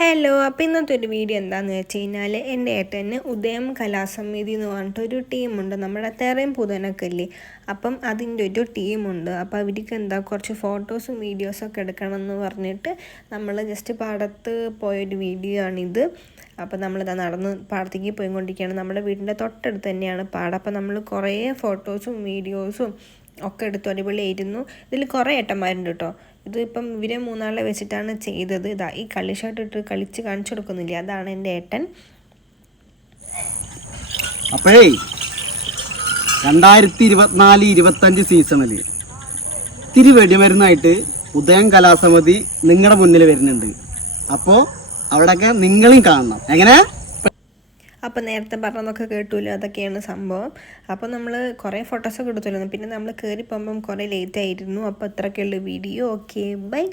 Hello, അപ്പോൾ ഇന്നത്തെ ഒരു വീഡിയോ എന്താണെന്ന് വെച്ച് കഴിഞ്ഞാൽ എൻ്റെ ഏട്ടന് ഉദയം കലാസമിതി എന്ന് പറഞ്ഞിട്ടൊരു ടീമുണ്ട്. നമ്മുടെ തെറയും പുതനൊക്കെ അപ്പം അതിൻ്റെ ഒരു ടീമുണ്ട്. അപ്പോൾ അവർക്ക് എന്താ കുറച്ച് ഫോട്ടോസും വീഡിയോസൊക്കെ എടുക്കണമെന്ന് പറഞ്ഞിട്ട് നമ്മൾ ജസ്റ്റ് പാടത്ത് പോയൊരു വീഡിയോ ആണിത്. അപ്പോൾ നമ്മളിതാ നടന്ന് പാടത്തേക്ക് പോയിക്കൊണ്ടിരിക്കുകയാണ്. നമ്മുടെ വീടിൻ്റെ തൊട്ടടുത്ത് തന്നെയാണ് പാടം. അപ്പോൾ നമ്മൾ കുറേ ഫോട്ടോസും വീഡിയോസും ഒക്കെ എടുത്തു. അടിപൊളിയായിരുന്നു. ഇതിൽ കുറേ ഏട്ടന്മാരുണ്ട് കേട്ടോ. ഇതിപ്പം ഇവരെ മൂന്നാളെ വെച്ചിട്ടാണ് ചെയ്തത്. ഇതാ ഈ കളി ഷർട്ട് ഇട്ട് കളിച്ച് കാണിച്ചു കൊടുക്കുന്നില്ല, അതാണ് എൻ്റെ ഏട്ടൻ. അപ്പോഴേ 2024-25 സീസണിൽ ഇത്തിരി വെടിമരുന്നായിട്ട് ഉദയം കലാസമിതി നിങ്ങളുടെ മുന്നിൽ വരുന്നുണ്ട്. അപ്പോൾ അവിടെയൊക്കെ നിങ്ങളും കാണണം. എങ്ങനെ? അപ്പോൾ നേരത്തെ പറഞ്ഞതൊക്കെ കേട്ടുമല്ലോ, അതൊക്കെയാണ് സംഭവം. അപ്പോൾ നമ്മൾ കുറേ ഫോട്ടോസൊക്കെ എടുത്തുല്ലോ. പിന്നെ നമ്മൾ കയറി പോകുമ്പം കുറേ ലേറ്റ് ആയിരുന്നു. അപ്പോൾ ഇത്രയൊക്കെയുള്ള വീഡിയോ. Okay, by.